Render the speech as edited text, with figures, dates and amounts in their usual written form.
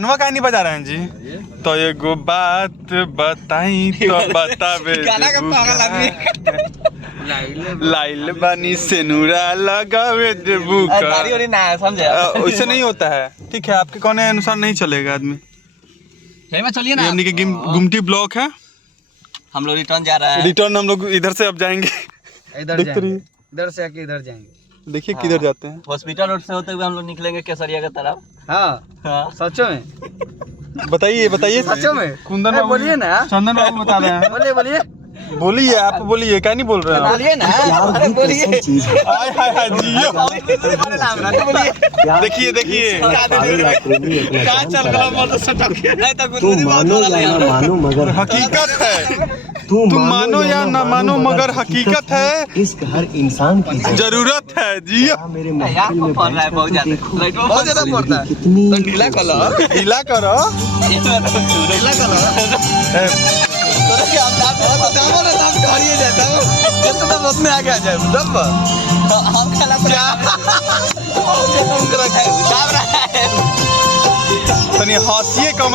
नवा कहानी बजा रहे हैं जी। तो ये गो बात बताई तो बतावे लाइल बानी से नूरा लगावे देबू का। वैसे नहीं होता है, ठीक है, आपके कहने अनुसार नहीं चलेगा आदमी। चलिए ना, हमने के गुमटी ब्लॉक है, हम लोग रिटर्न जा रहे हैं। रिटर्न हम लोग इधर से अब जाएंगे। इधर से आके इधर जाएंगे। देखिए किधर जाते हैं। हॉस्पिटल रोड से होते हुए हम लोग निकलेंगे केसरिया की तरफ। हाँ सचो में, बताइए बताइए सचो में कुंदन बाबू बोलिए ना, चंदन बाबू बता रहे हैं। बोलिए बोलिए बोलिए, आप बोलिए, क्या नहीं बोल रहे हैं। बोलिए ना, बोलिए। हाय हाय हाय जियो। देखिए देखिए क्या चल रहा है। हकीकत है, तुम मानो या ना मानो मगर हकीकत है, इस हर इंसान की जरूरत है जियो। मेरे महफिल में पड़ रहा है बहुत ज्यादा, बहुत ज्यादा पड़ता है। कितनी तो ढीला कलर, ढीला करो। ढीला कलर। तो देखिए आप दाम ना दाम करिए जाता है, कितना तो बहुत में आ गया जाए दम। हम खेला क्या हम कर रखा है, तनी हंसिए कम।